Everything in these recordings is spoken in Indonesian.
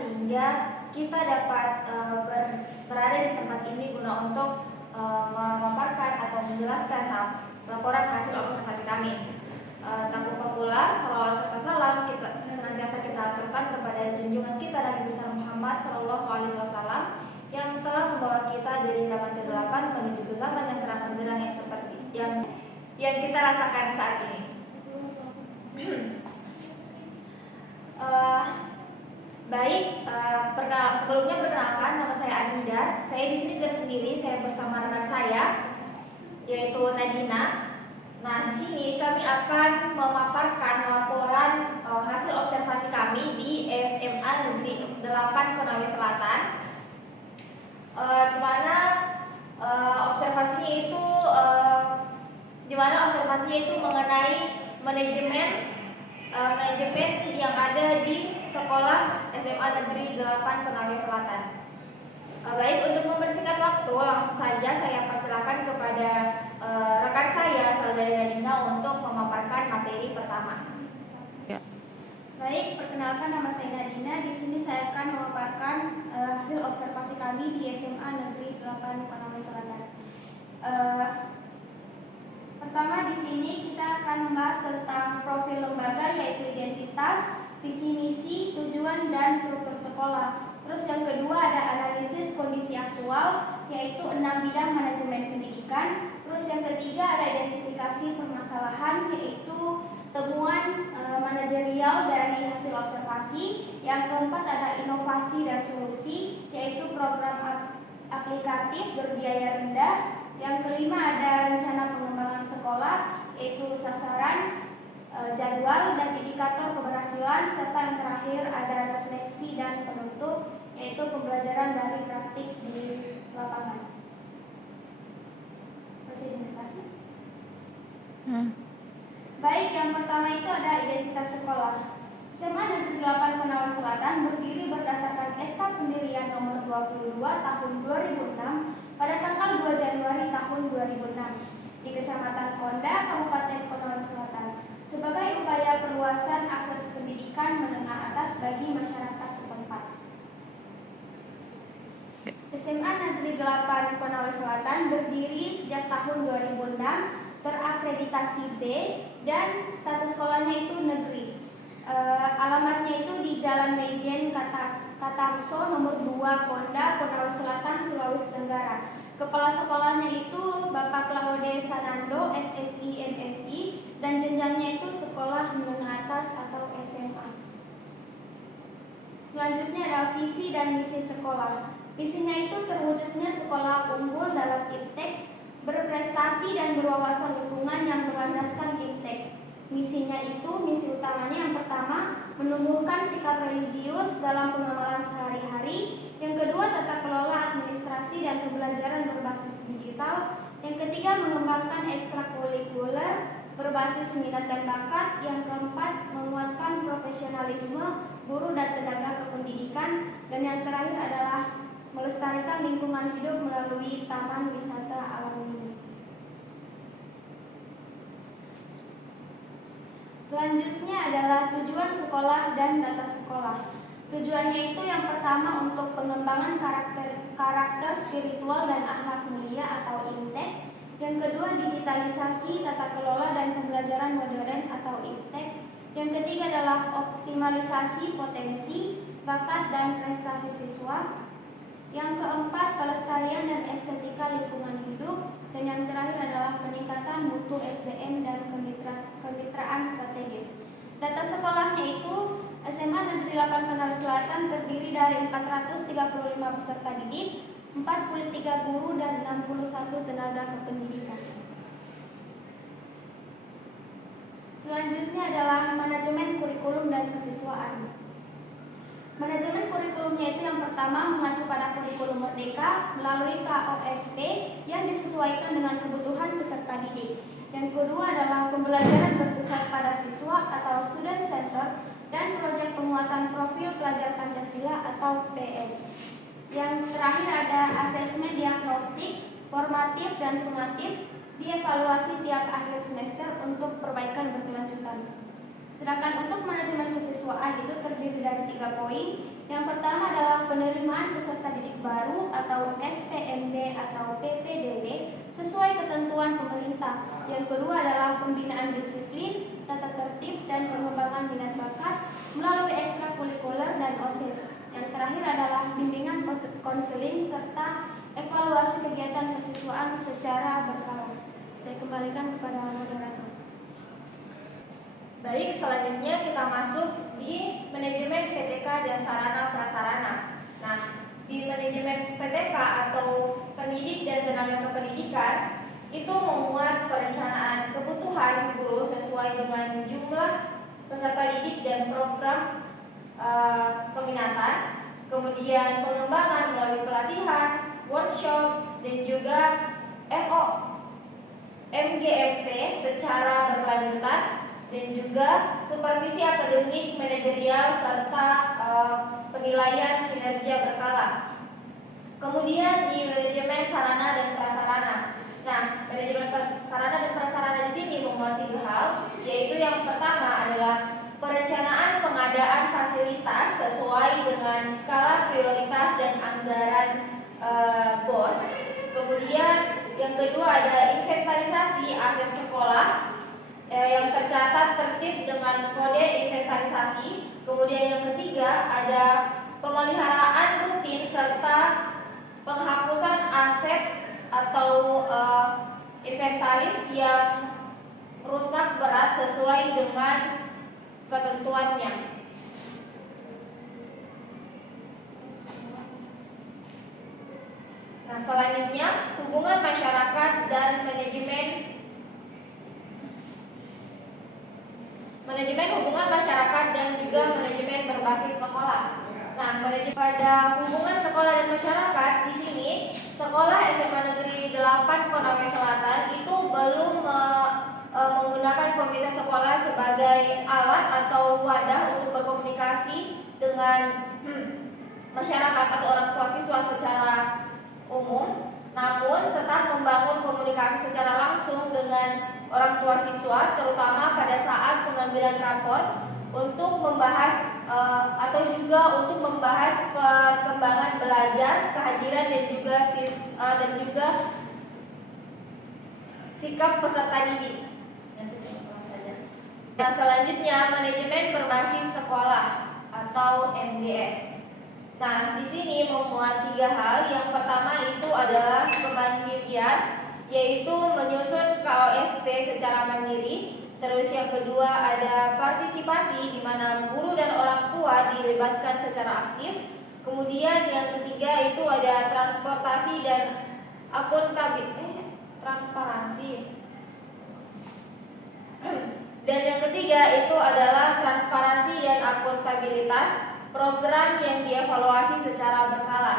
sehingga kita dapat berada di tempat ini guna untuk memaparkan atau menjelaskan laporan hasil observasi kami. Tak lupa pula salawat serta salam kita senantiasa kita aturkan kepada junjungan kita Nabi besar Muhammad Sallallahu Alaihi Wasallam yang telah membawa kita dari zaman ke-8 menuju ke zaman yang terang benderang yang seperti yang kita rasakan saat ini. Sebelumnya perkenalkan, nama saya Arnida. Saya di sini tidak sendiri, saya bersama rekan saya yaitu Nadina. Nah, di sini kami akan memaparkan laporan hasil observasi kami di SMA Negeri 8 Konawe Selatan. Di mana observasinya itu mengenai manajemen yang ada di sekolah SMA Negeri 8 Konawe Selatan. Baik, untuk mempersingkat waktu, langsung saja saya persilakan kepada rekan saya saudari Nadina untuk memaparkan materi pertama. Ya. Baik, perkenalkan nama saya Nadina. Di sini saya akan memaparkan hasil observasi kami di SMA Negeri 8 Konawe Selatan. Pertama di sini kita akan membahas tentang profil lembaga, yaitu identitas, visi misi, tujuan dan struktur sekolah. Terus yang kedua ada analisis kondisi aktual, yaitu 6 bidang manajemen pendidikan. Terus yang ketiga ada identifikasi permasalahan, yaitu temuan manajerial dari hasil observasi. Yang keempat ada inovasi dan solusi, yaitu program aplikatif berbiaya rendah. Yang kelima ada rencana pengembangan sekolah, yaitu sasaran, jadwal dan indikator keberhasilan. Serta yang terakhir ada refleksi dan penutup, yaitu pembelajaran dari praktik di lapangan. Identitasnya. Baik, yang pertama itu ada identitas sekolah. SMA Negeri 8 Konawe Selatan berdiri berdasarkan SK Pendirian nomor 22 tahun 2006 pada tanggal 2 Januari tahun 2006 di Kecamatan Konda, Kabupaten Konawe Selatan, sebagai upaya perluasan akses pendidikan menengah atas bagi masyarakat setempat. SMA Negeri 8 Konawe Selatan berdiri sejak tahun 2006, terakreditasi B dan status sekolahnya itu negeri. Alamatnya itu di Jalan Mejen Katamso nomor 2 Konda, Konawe Selatan, Sulawesi Tenggara. Kepala sekolahnya itu Bapak Claude Sanando, SSI MSI, dan jenjangnya itu sekolah menengah atas atau SMA. Selanjutnya ada visi dan misi sekolah. Visinya itu terwujudnya sekolah unggul dalam iptek, berprestasi dan berwawasan lingkungan yang berlandaskan iptek. Misinya itu, misi utamanya yang pertama, menumbuhkan sikap religius dalam pengamalan sehari-hari. Yang kedua, tata kelola administrasi dan pembelajaran berbasis digital. Yang ketiga, mengembangkan ekstrakurikuler berbasis minat dan bakat. Yang keempat, menguatkan profesionalisme guru dan tenaga kependidikan. Dan yang terakhir adalah melestarikan lingkungan hidup melalui taman wisata alam ini. Selanjutnya adalah tujuan sekolah dan data sekolah. Tujuannya itu yang pertama untuk pengembangan karakter spiritual dan akhlak mulia atau IMTEK. Yang kedua digitalisasi tata kelola dan pembelajaran modern atau IPTEK. Yang ketiga adalah optimalisasi potensi, bakat dan prestasi siswa. Yang keempat pelestarian dan estetika lingkungan hidup. Dan yang terakhir adalah peningkatan mutu SDM dan kemitraan strategis. Data sekolahnya itu SMA Negeri 8 Konawe Selatan terdiri dari 435 peserta didik, 43 guru dan 61 tenaga kependidikan. Selanjutnya adalah manajemen kurikulum dan kesiswaan. Manajemen kurikulumnya itu yang pertama mengacu pada kurikulum merdeka melalui KOSP yang disesuaikan dengan kebutuhan peserta didik. Yang kedua adalah pembelajaran berpusat pada siswa atau student center dan proyek penguatan profil pelajar Pancasila atau PS. Yang terakhir ada asesmen diagnostik, formatif dan sumatif, dievaluasi tiap akhir semester untuk perbaikan berkelanjutan. Sedangkan untuk manajemen kesiswaan itu terdiri dari 3 poin. Yang pertama adalah penerimaan peserta didik baru atau SPMB atau PPDB sesuai ketentuan pemerintah. Yang kedua adalah pembinaan disiplin, tata tertib, dan pengembangan minat bakat melalui ekstrakurikuler dan OSIS. Yang terakhir adalah bimbingan konseling serta evaluasi kegiatan kesiswaan secara berkala. Saya kembalikan kepada moderator. Baik, selanjutnya kita masuk di manajemen PTK dan sarana prasarana. Nah, di manajemen PTK atau pendidik dan tenaga kependidikan itu memuat perencanaan kebutuhan guru sesuai dengan jumlah peserta didik dan program peminatan, kemudian pengembangan melalui pelatihan, workshop, dan juga MGMP secara berkelanjutan, dan juga supervisi akademik, manajerial, serta penilaian kinerja berkala. Kemudian di manajemen sarana dan prasarana. Nah, manajemen sarana dan prasarana di sini memuat 3 hal, yaitu yang pertama adalah perencanaan pengadaan fasilitas sesuai dengan skala prioritas dan anggaran BOS. Kemudian yang kedua ada inventarisasi aset sekolah yang tercatat tertib dengan kode inventarisasi. Kemudian yang ketiga ada pemeliharaan rutin serta penghapusan aset atau inventaris yang rusak berat sesuai dengan ketentuannya. Nah, selanjutnya hubungan masyarakat dan manajemen hubungan masyarakat dan juga manajemen berbasis sekolah. Nah, pada hubungan sekolah dan masyarakat di sini, sekolah SMA Negeri 8 Konawe Selatan itu belum menggunakan komite sekolah sebagai alat atau wadah untuk berkomunikasi dengan masyarakat atau orang tua siswa secara umum, namun tetap membangun komunikasi secara langsung dengan orang tua siswa, terutama pada saat pengambilan rapor untuk membahas atau juga untuk membahas perkembangan belajar, kehadiran dan juga sikap peserta didik. Nah, selanjutnya manajemen berbasis sekolah atau MBS. Nah, di sini memuat 3 hal. Yang pertama itu adalah kemandirian, yaitu menyusun KOSP secara mandiri. Terus yang kedua ada partisipasi, di mana guru dan orang tua dilibatkan secara aktif. Kemudian yang ketiga itu ada transportasi dan transparansi. Dan yang ketiga itu adalah transparansi dan akuntabilitas program yang dievaluasi secara berkala.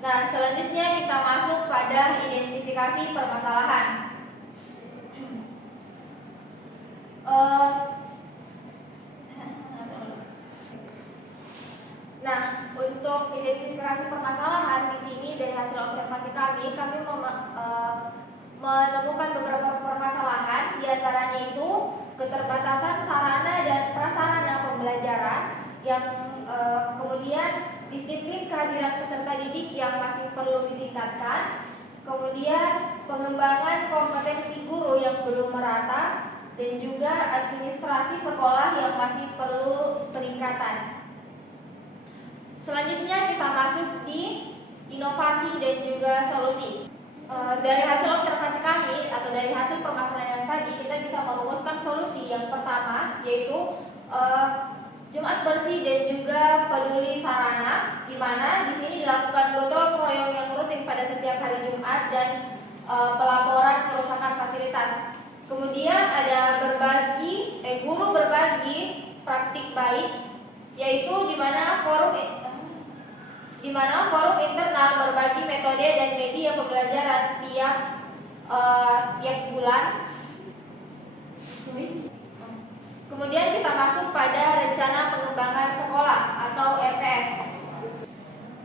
Nah, selanjutnya kita masuk pada identifikasi permasalahan. Nah, untuk identifikasi permasalahan di sini dari hasil observasi kami menemukan beberapa permasalahan, diantaranya itu keterbatasan sarana dan prasarana pembelajaran, yang kemudian disiplin kehadiran peserta didik yang masih perlu ditingkatkan, kemudian pengembangan kompetensi guru yang belum merata, dan juga administrasi sekolah yang masih perlu peningkatan. Selanjutnya kita masuk di inovasi dan juga solusi. Dari hasil observasi kami atau dari hasil permasalahan yang tadi, kita bisa merumuskan solusi. Yang pertama yaitu Jumat bersih dan juga peduli sarana, di mana di sini dilakukan gotong royong yang rutin pada setiap hari Jumat dan pelaporan kerusakan fasilitas. Kemudian ada guru berbagi praktik baik, yaitu di mana forum internal berbagi metode dan media pembelajaran tiap bulan. Kemudian kita masuk pada rencana pengembangan sekolah atau RPS.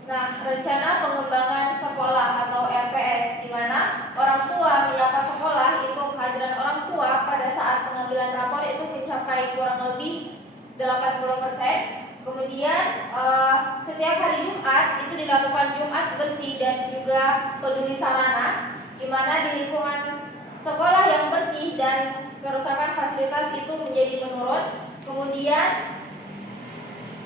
Nah, rencana pengembangan sekolah atau RPS, di mana orang tua menyapa sekolah itu kehadiran orang tua pada saat pengambilan rapor itu mencapai kurang lebih 80%. Kemudian setiap hari Jumat itu dilakukan Jumat bersih dan juga peduli sarana, di mana di lingkungan sekolah yang bersih dan kerusakan fasilitas itu menjadi menurun. Kemudian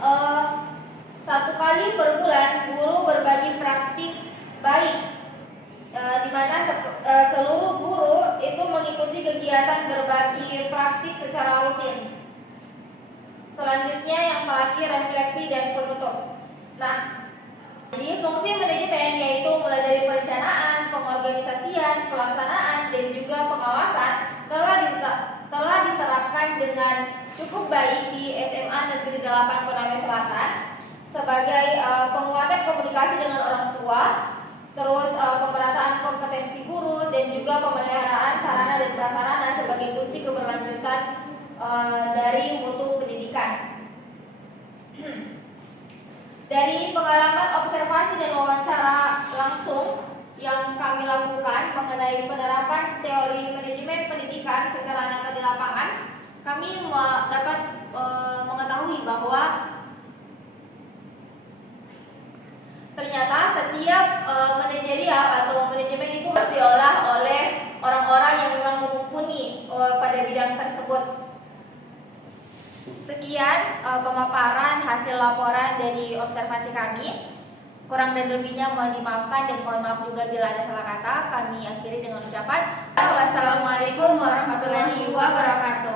1 kali per bulan guru berbagi praktik baik, di mana seluruh guru itu mengikuti kegiatan berbagi praktik secara rutin. Selanjutnya yang terakhir refleksi dan penutup. Nah, jadi fungsi manajemen yaitu mulai dari perencanaan, pengorganisasian, pelaksanaan, dan juga pengawasan telah diterapkan dengan cukup baik di SMA Negeri 8 Konawe Selatan sebagai penguatan komunikasi dengan orang tua, terus pemerataan kompetensi guru, dan juga pemeliharaan sarana dan prasarana sebagai kunci keberlanjutan dari mutu pendidikan. Dari pengalaman observasi dan wawancara langsung yang kami lakukan mengenai penerapan teori manajemen pendidikan secara nyata di lapangan, kami dapat mengetahui bahwa ternyata setiap manajerial atau manajemen itu harus diolah oleh orang-orang yang memang mumpuni pada bidang tersebut. Sekian pemaparan hasil laporan dari observasi kami. Kurang dan lebihnya mohon dimaafkan, dan mohon maaf juga bila ada salah kata. Kami akhiri dengan ucapan wassalamualaikum warahmatullahi wabarakatuh.